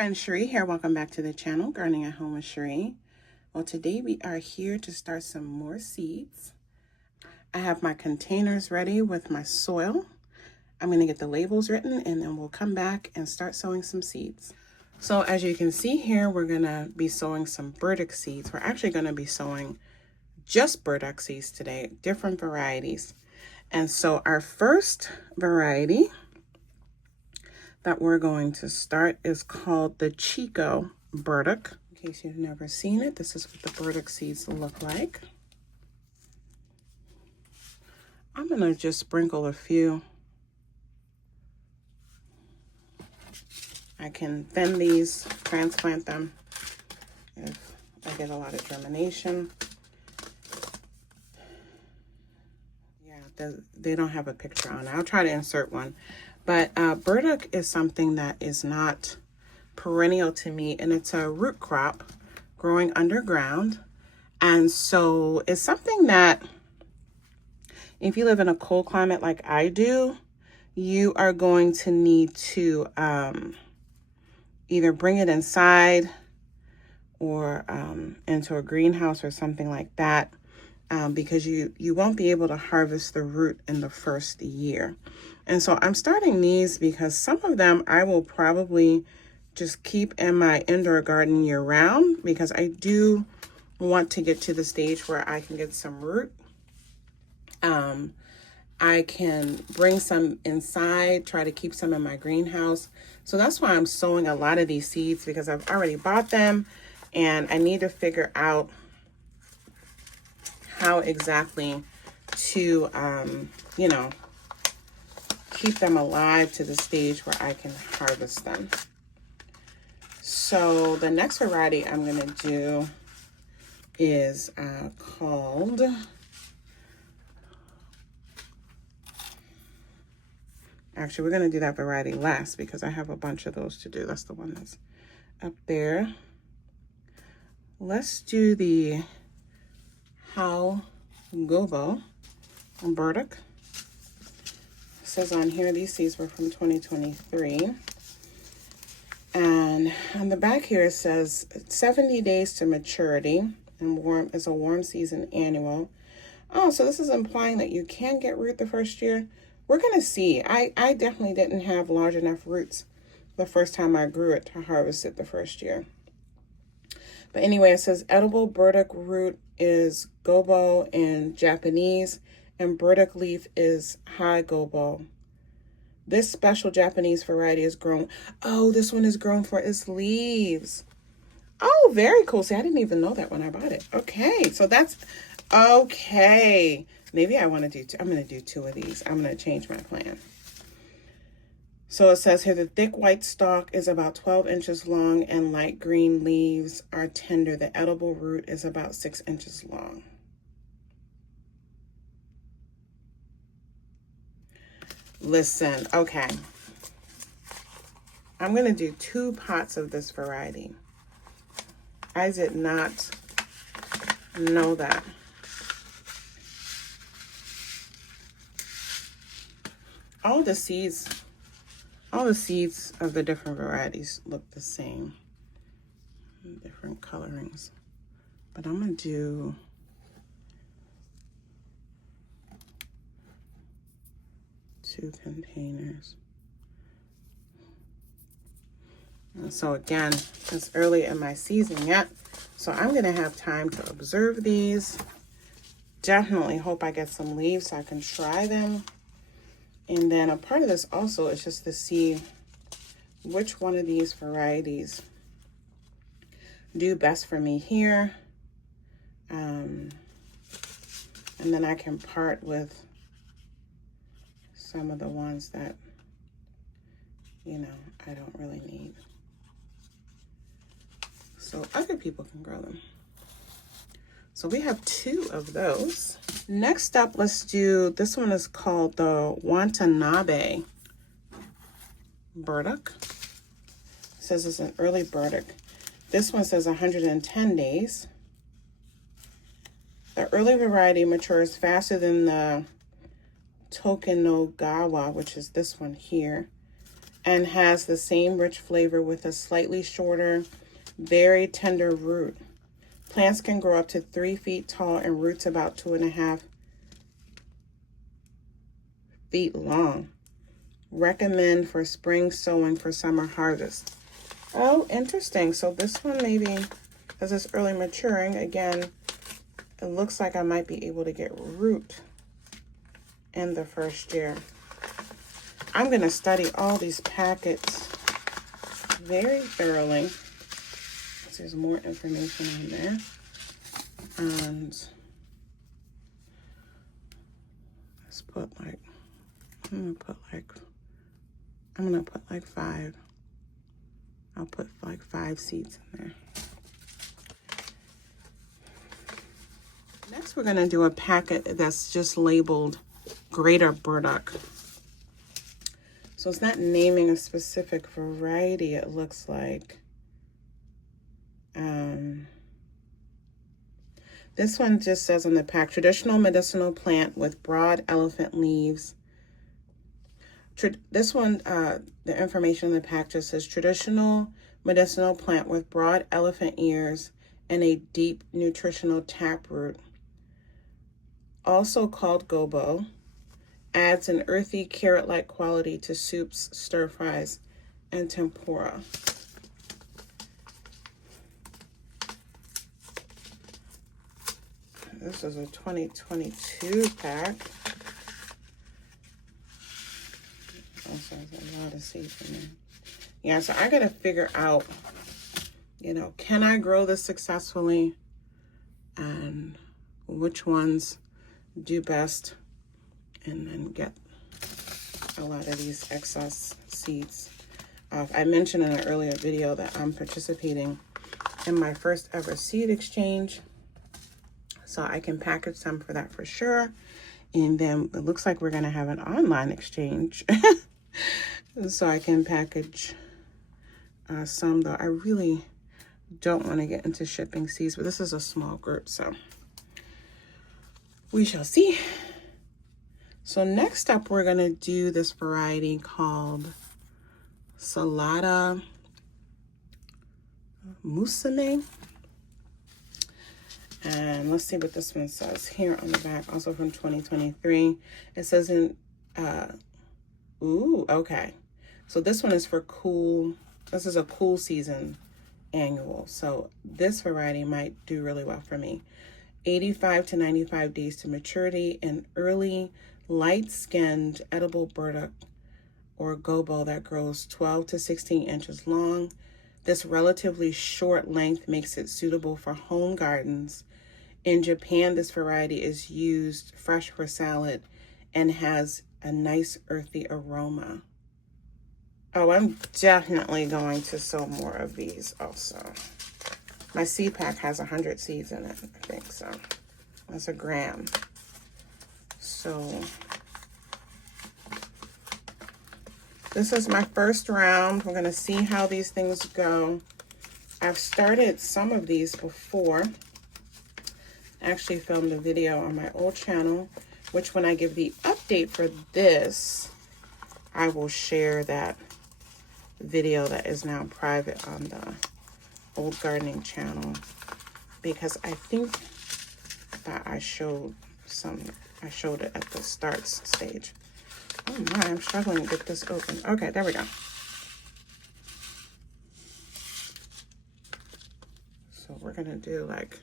friends, Cherie here. Welcome back to the channel, Gardening at Home with Cherie. Well, today we are here to start some more seeds. I have my containers ready with my soil. I'm going to get the labels written and then we'll come back and start sowing some seeds. So as you can see here, we're going to be sowing some burdock seeds. We're actually going to be sowing just burdock seeds today, different varieties. And so our first variety that we're going to start is called the Chico burdock. In case you've never seen it, this is what the burdock seeds look like. I'm going to just sprinkle a few. I can thin these, transplant them if I get a lot of germination. Yeah, they don't have a picture on it. I'll try to insert one. But burdock is something that is not perennial to me, and it's a root crop growing underground. And so it's something that if you live in a cold climate like I do, you are going to need to either bring it inside or into a greenhouse or something like that, because you won't be able to harvest the root in the first year. And so I'm starting these because some of them I will probably just keep in my indoor garden year round, because I do want to get to the stage where I can get some root. I can bring some inside, try to keep some in my greenhouse. So that's why I'm sowing a lot of these seeds, because I've already bought them and I need to figure out how exactly to, keep them alive to the stage where I can harvest them. So the next variety I'm going to do is called actually, we're going to do that variety last because I have a bunch of those to do. That's the one that's up there. Let's do the How Gobo burdock. It says on here these seeds were from 2023. And on the back here it says 70 days to maturity, and is a warm season annual. Oh, so this is implying that you can get root the first year. We're going to see. I definitely didn't have large enough roots the first time I grew it to harvest it the first year. But anyway, it says edible burdock root is gobo in Japanese, and burdock leaf is hai gobo. This special Japanese variety is grown. Oh, this one is grown for its leaves. Oh, very cool. See, I didn't even know that when I bought it. Okay, so that's okay. Maybe I want to do two. I'm going to do two of these. I'm going to change my plan. So it says here the thick white stalk is about 12 inches long and light green leaves are tender. The edible root is about 6 inches long. Listen, okay. I'm going to do 2 pots of this variety. I did not know that. All the seeds of the different varieties look the same, different colorings, but I'm gonna do two containers. And so again, it's early in my season yet, so I'm gonna have time to observe these. Definitely hope I get some leaves so I can try them. And then a part of this also is just to see which one of these varieties do best for me here. And then I can part with some of the ones that, I don't really need. So other people can grow them. So we have 2 of those. Next up, let's do, this one is called the Watanabe burdock. It says it's an early burdock. This one says 110 days. The early variety matures faster than the Tokunogawa, which is this one here. and has the same rich flavor with a slightly shorter, very tender root. Plants can grow up to 3 feet tall and roots about 2.5 feet long. Recommend for spring sowing for summer harvest. Oh, interesting. So this one maybe, as it's early maturing, again, it looks like I might be able to get root in the first year. I'm going to study all these packets very thoroughly. So there's more information on there. And let's put like, I'm gonna put like 5. I'll put like 5 seeds in there. Next, we're gonna do a packet that's just labeled Greater Burdock. So it's not naming a specific variety, it looks like. This one just says on the pack, traditional medicinal plant with broad elephant leaves. This one, the information in the pack just says traditional medicinal plant with broad elephant ears and a deep nutritional taproot. Also called gobo, adds an earthy carrot-like quality to soups, stir-fries, and tempura. This is a 2022 pack. Also has a lot of seeds in there. Yeah, so I gotta figure out, you know, can I grow this successfully, and which ones do best, and then get a lot of these excess seeds off. I mentioned in an earlier video that I'm participating in my first ever seed exchange, so I can package some for that for sure. And then it looks like we're gonna have an online exchange. So I can package some, though I really don't want to get into shipping seeds, but this is a small group, so we shall see. So next up, we're going to do this variety called Salata Musume. And let's see what this one says here on the back, also from 2023. It says ooh, okay. So this one is for cool, this is a cool season annual. So this variety might do really well for me. 85 to 95 days to maturity, and early light-skinned edible burdock or gobo that grows 12 to 16 inches long. This relatively short length makes it suitable for home gardens. In Japan, this variety is used fresh for salad and has a nice earthy aroma. Oh, I'm definitely going to sow more of these also. My seed pack has 100 seeds in it, I think, so that's 1 gram. So this is my first round. We're gonna see how these things go. I've started some of these before. I actually filmed a video on my old channel, which when I give the update for this, I will share that video that is now private on the old gardening channel, because I think that I showed it at the starts stage. Oh my, I'm struggling to get this open. Okay, there we go. So we're gonna do like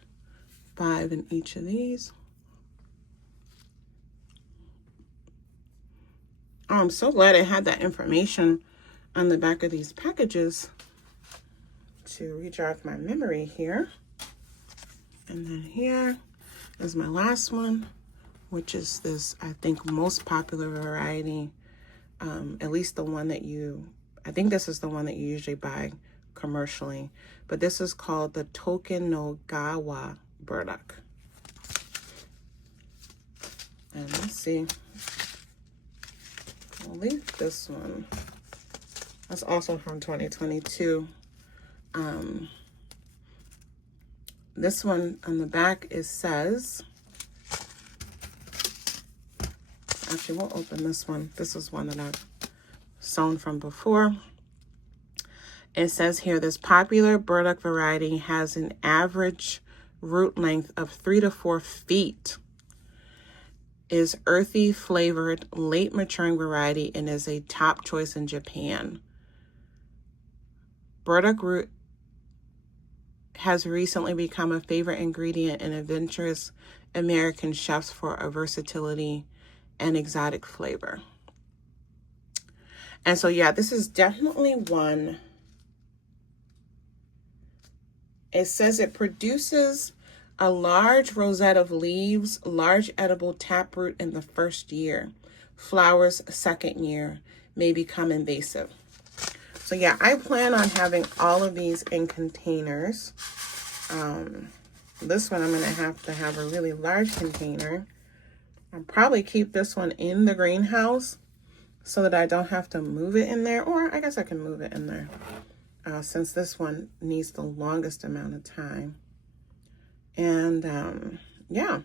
5 in each of these. Oh, I'm so glad I had that information on the back of these packages to re-jog my memory here. And then here is my last one, which is this, I think, most popular variety, at least the one that I think this is the one that you usually buy commercially, but this is called the Token no Gawa Burdock. And let's see. I'll leave this one. That's also from 2022. This one on the back, it says, actually we'll open this one. This is one that I've sown from before. It says here, this popular burdock variety has an average root length of 3 to 4 feet, is earthy flavored, late maturing variety, and is a top choice in Japan. Burdock root has recently become a favorite ingredient in adventurous American chefs for a versatility and exotic flavor. And so, yeah, this is definitely one. It says it produces a large rosette of leaves, large edible taproot in the first year. Flowers second year, may become invasive. So yeah, I plan on having all of these in containers. This one I'm going to have a really large container. I'll probably keep this one in the greenhouse so that I don't have to move it in there. Or I guess I can move it in there since this one needs the longest amount of time. And yeah,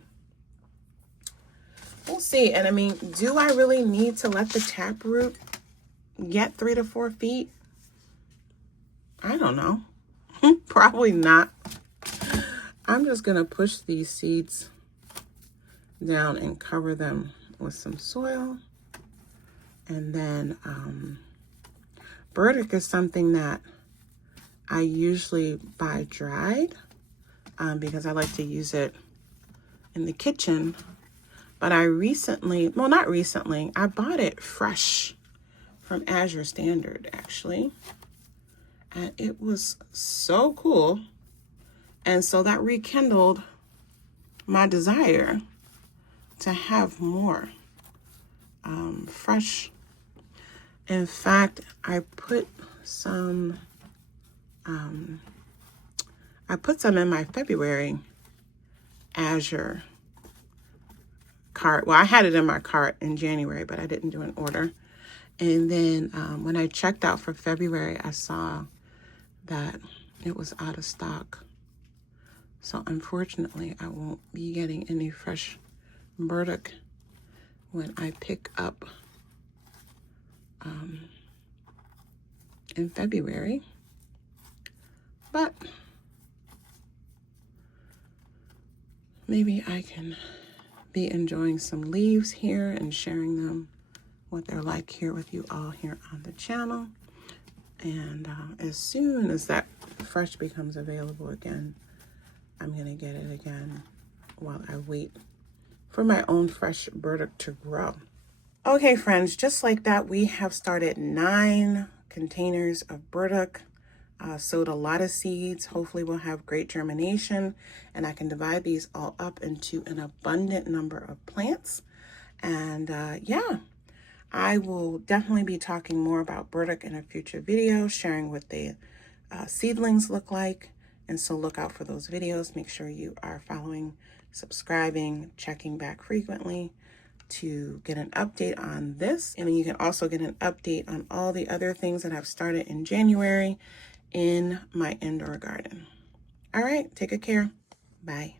we'll see. And I mean, do I really need to let the taproot get 3 to 4 feet? I don't know. Probably not. I'm just going to push these seeds down and cover them with some soil. And then burdock is something that I usually buy dried because I like to use it in the kitchen. But I recently, well, not recently, I bought it fresh from Azure Standard, actually. And it was so cool. And so that rekindled my desire to have more fresh. In fact, I put some in my February Azure cart. Well, I had it in my cart in January, but I didn't do an order. And then when I checked out for February, I saw that it was out of stock. So unfortunately, I won't be getting any fresh burdock when I pick up in February. But maybe I can be enjoying some leaves here and sharing them, what they're like here with you all here on the channel. And as soon as that fresh becomes available again, I'm going to get it again while I wait for my own fresh burdock to grow. Okay, friends, just like that, we have started 9 containers of burdock. Sowed a lot of seeds. Hopefully we'll have great germination, and I can divide these all up into an abundant number of plants. And yeah, I will definitely be talking more about burdock in a future video, sharing what the seedlings look like. And so look out for those videos. Make sure you are following, subscribing, checking back frequently to get an update on this. And then you can also get an update on all the other things that I've started in January in my indoor garden. All right, take good care. Bye.